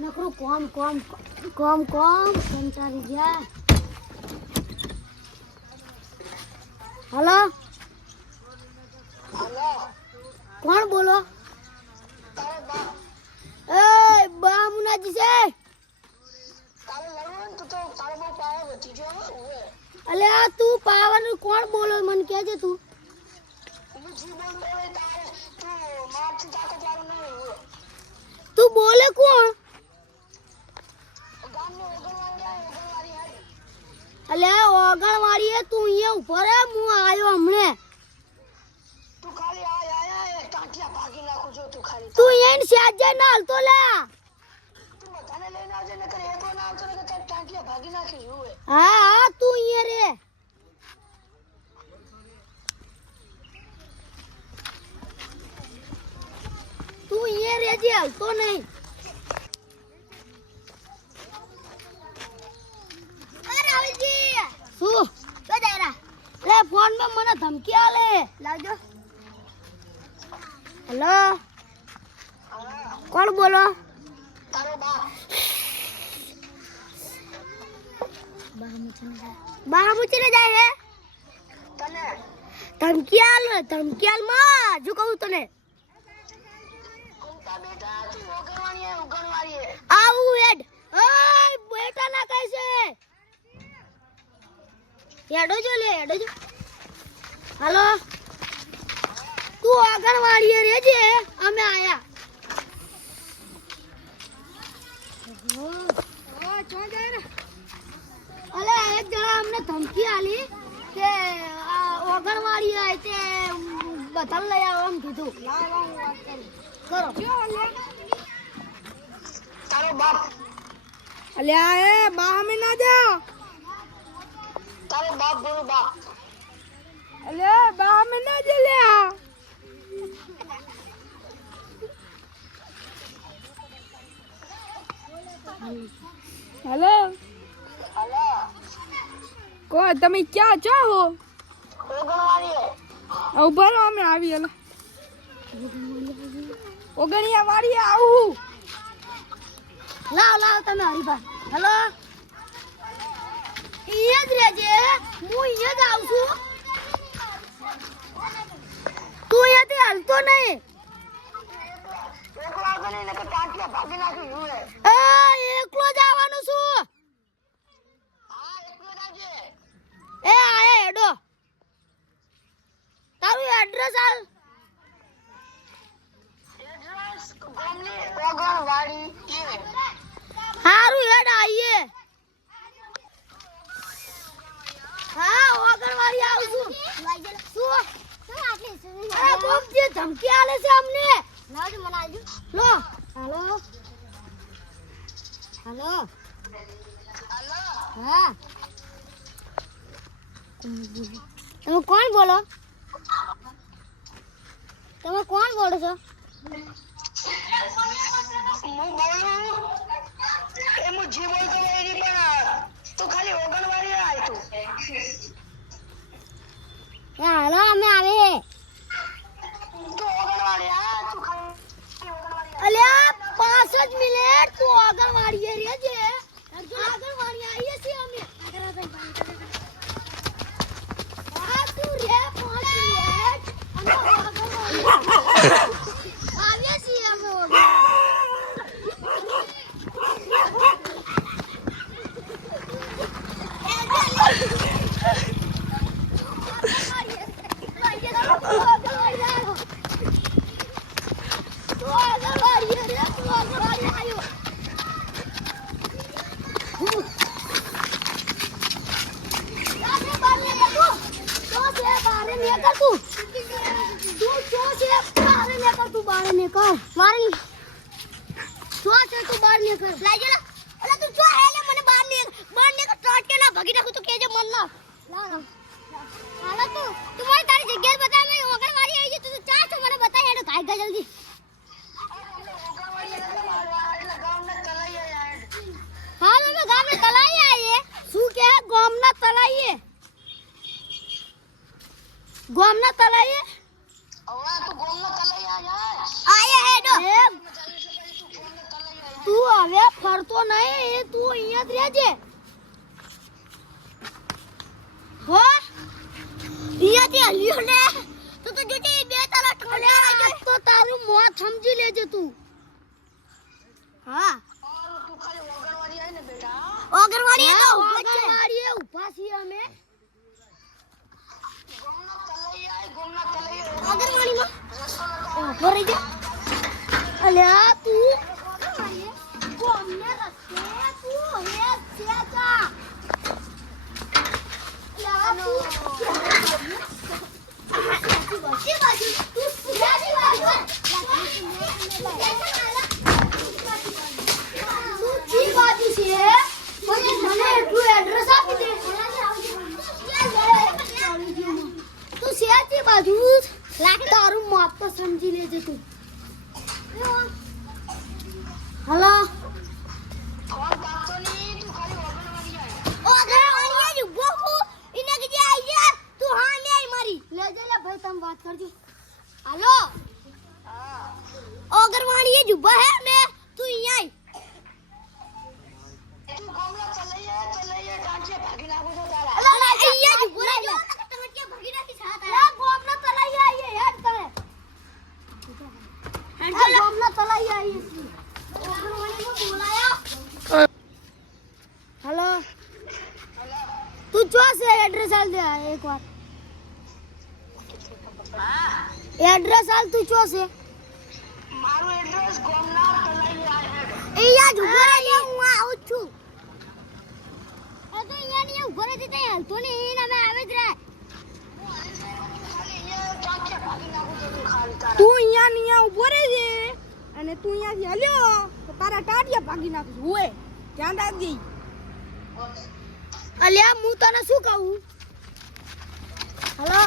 નકરું કોમ કંટાળી ગયા. હલો કોણ બોલો? એ બામુનાજી છે. અલ્યા તું પાવર કોણ બોલો મને કહેજે તું. તું બોલે કોણ? અલ્યા ઓગણવાળી હે તું અહીંયા ઉભો રે હું આવ્યો હમણે. તું અહીંયા સાજે ના હાલતો લે. હા તું અહીંયા રે. તું અહીંયા રેજે હાલતો નહીં. શું લે ફોન માં મને ધમકી આલે લાવજો. હેલો કોણ બોલો? બહાર મૂકીને જાય હે ધમકી આલ માં જો કહું તને આવું હેડ. બેટા ના કહે છે હેડો જો. હાલો તું આંગણવાડીએ રેજે અમે આયા. અલે એક જણા અમને ધમકી આલી કે આંગણવાડી આય તે બધા લઈ આવો એમ કીધું. કરો તારો બાપ. અલ્યા એ બા અમે ના જાઓ. તારો બાપ બોલો બાપ. અલ્યા બા અમે ના જલ્યા. હેલો કો તમે ક્યાં ચાહો? ઉભા રહો અમે આવી. હેલો ઓગણિયા વાળી આવું. લાવ તમે હરીફા. હેલો અહીંયા જ રહેજે હું અહીંયા જ આવું છું. તું અહીંયાથી હાલતો નહીં. એકલો જ આવવાનું છું. એ આયા હેડો. તારું એડ્રેસ આલ. હારું હેડ આઈએ. હા ઓગણવાળી આવું છું. શું અરે બોમ જે ધમકી આલે છે અમને. લાવ મને આવજો. લો હાલો હા તમે કોણ બોલો છો? હું બોલું એમ જે બોલતો એની પણ તું ખાલી ઓગણવાળી આય તું. હાલો અમે આવે. તું ઓગણવાળી આ તું ખાલી અલ્યા 5 જ મિનિટ તું ઓગણવાળી રહેજે. ઓગણવાળી આવીએ છીએ અમે. હા તું રે 5 મિનિટ અમે ઓગણવાળી આવીએ છીએ અમે. ગોમના તલાઈએ હવે તું ગોમના તલાઈએ આયા હેડો તું હવે ફરતો નહીં તું અહીંયા જ રહેજે હો અહીંયાથી હલ્યો ને તો જોજે બે તારા ઠોડા તો તારું મોત સમજી લેજે તું હા તું ખાલી ઓગણવાડી આય ને બેટા ઓગણવાડી તો ઓગણવાડી ઊભા છીએ અમે ગોમના તલઈ ઓગણવાડીમાં ઊભો રહી જા અલ્યા તું ગોમને રસ્તે તું હે સેજા લા તું તારું માપ તો સમજી લેજે તું હલો કોણ બાતો ની તું ખાલી ઓગણવાડી આય ઓગણવાડી જ ઉભો હું ઇને કે જે આઈ યાર તું હા લે મારી લેજે લે ભાઈ તમે વાત કરજો હાલો ઓગણવાડી જ ઉભા હે મે તું અહીંયા તું ગોમના તલઈએ ટાંચે ભાગી નાખું છો તારા અલા અહીંયા જ ઉભો રહેજો તમે કે ભાગી નાખી છા તારા ગોમના તલાઈ આઈએ યાર તમે ગોમના તલાઈ આઈએ ઓગણવાડીમાં બોલાયા હેલો તું જો છે એડ્રેસ આલ દે એક વાર એડ્રેસ આલ તું જો છે મારું એડ્રેસ ગોમના તલઈ આય અહીંયા જ ઉભો રહે હું આવું છું તો અહીંયા ની ઉભો રહે તે હાલતો ને એને અમે આવે જ રહે તું અહીંયા ને અહીંયા ઉભો રહેજે અને તું અહીંયાથી હલ્યો તો તારા ટાટિયા ભાગી નાખું હોય ધ્યાન રાખજે અલ્યા હું તને શું કહું હલો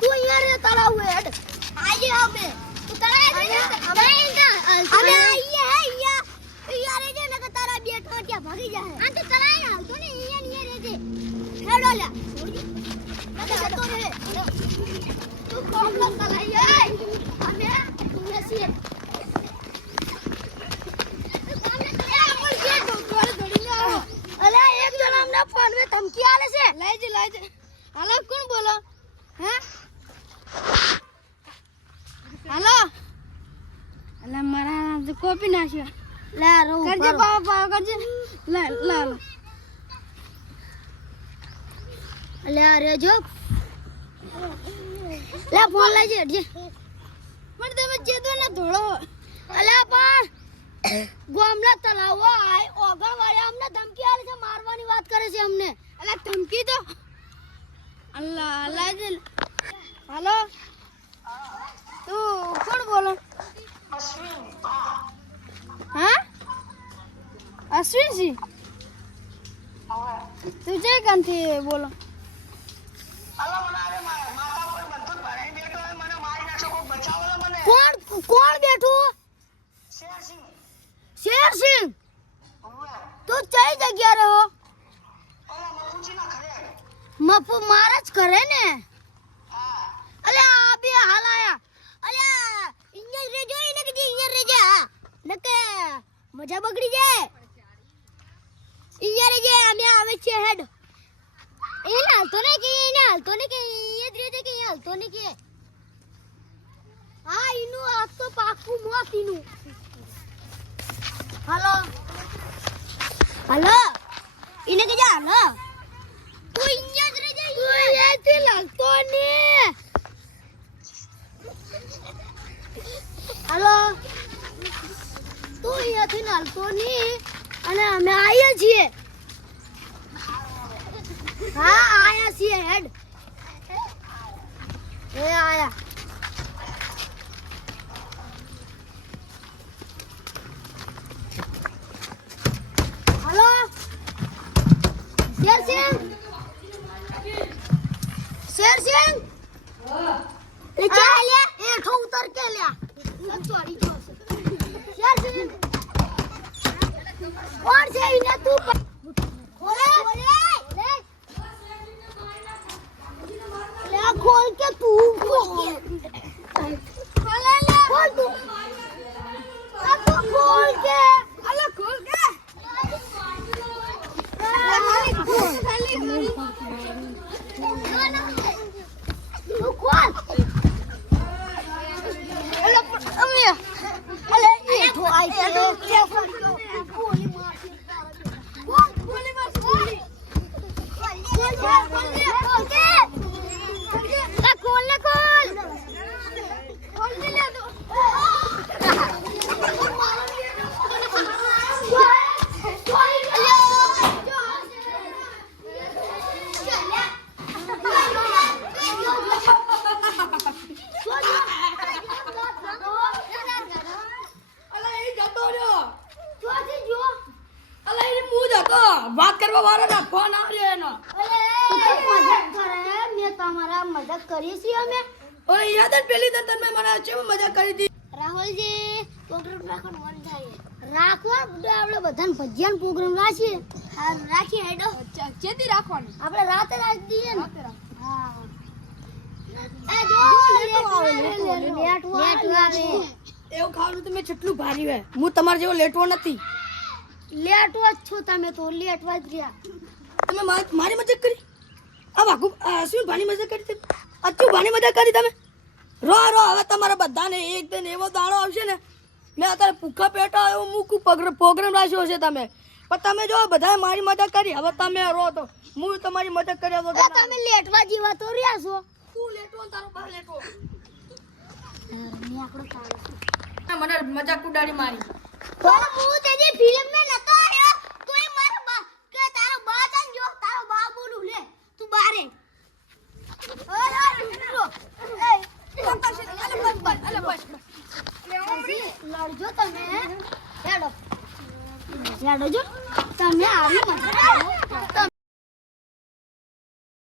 તું અહીંયા રે તળાવ હેડ આજે આવે તું તળાવ અમે આઈએ અહીંયા રે જે ને કે તારા બે ટાટિયા ભાગી જાય આ તો તળાવ હાલતો ને અહીંયા ને રેજે હેડો લ્યા તો રે તું કોમ નો તળાવ અમે તું છીએ અલ્યા એક જણા અમને ફોન મે ધમકી આલે છે લઈ જ હાલો કોણ બોલો હે હાલો એટલે મારા કોપી નાખ્યો લે રો કરજે બાપા કરજે લે લે અલ્યા રેજો લે ફોન લઈ જે મને તમે જેદો ના ધોળો અલ્યા પણ ગોમના તલાવ આય ઓગણવાળે અમને ધમકી આલે છે મારવાની વાત કરે છે અમને એટલે ધમકી તો અલ્લાહ અલ્લાહ દે હાલો તું કોણ બોલો અશ્વિન હા અશ્વિન સિંહ તું જે કાંથી બોલો અલા મને અરે માતા પર બંધુક ભરાઈ બેઠો હોય મને મારી નાખો કોઈ બચાવો મને કોણ બેઠું શેરસિંહ શેરસિંહ ઓવે તું કઈ જગ્યા રહો ઓલા મફુજી ના ઘરે મફુ મારા જ કરે ને હા અલ્યા આ બે હાલ આયા અલ્યા ઇન્જર રેજો એને કે ઇન્જર રેજા હા નકે મજા બગડી જાય ઇન્જર રેજે અમે આવે છે હેડ એને હાલતો ને કે એ જ રેજે કે હાલતો ને કે હા ઈનું આ તો પાકું મોત ઈનું હાલો એને કે જા હાલો તું ઇન્જર રેજે તું અહીંયાથી લાગતો ને હાલો તું અહીંયાથી નાલતો ની અને અમે આયા છીએ હા આયા છીએ હેડ એ આયા હાલો શેરસિંહ લે ચા લે એઠો ઉતર કે લ્યા ચોરી જો શેરસિંહ કોણ છે ઇને તું ખોલે લે ખોલ કે તું ખોલ લે ખોલ તું આ તું ખોલ કે અલે ખોલ કે ખાલી ખોલ ખાલી તું ખોલ અલે અમે અલે એ તો આઈ કે ગોલી મારતી ગોલી મારતી વાત કરવા વાળો ના ફોન આવ્યો એનો મેં તમારા મદદ કરી છે અમે ઓરે યાદ જ પેલી તો તમે મને કેમ મજા કરી હતી રાહુલજી પ્રોગ્રામ રાખવાનું મન થાય રાખો આપણે બધાને ભજીયાનો પ્રોગ્રામ રાખીએ હા રાખીએ હેડો ચેતી રાખવાનું આપણે રાતે રાખી દઈએ ને હા એ જો લેટ આવે એવું ખાવાનું તમે કેટલું ભારી હોય હું તમારા જેવો લેટવો નથી લેટવો જ છો તમે તો લેટવા જ રહ્યા તમે મારી મજાક કરી આ વાકુ શું ભાની મજાક કરી તમે અચ્છું ભાની મજાક કરી તમે રો હવે તમારા બધાને એક દિન એવો દાડો આવશે ને મેં અત્યારે ભૂખા પેટા એવો મૂકું પ્રોગ્રામ રાખ્યો છે તમે પણ તમે જો બધાએ મારી મજાક કરી હવે તમે રો તો હું તમારી મજાક કર્યા વગર તમે લેટવા જેવા તો રહ્યા છો તું લેટવો ને તારો બા લેટવો મેં આપણો કાળો મને મજાક ઉડાડી મારી પણ હું તેની ફિલ્મ મે નતો આયો તોય મારા બા કે તારો બા તન જો તારો બા બોલું લે તું બારે અરે લડજો તમે હેડો જો તમે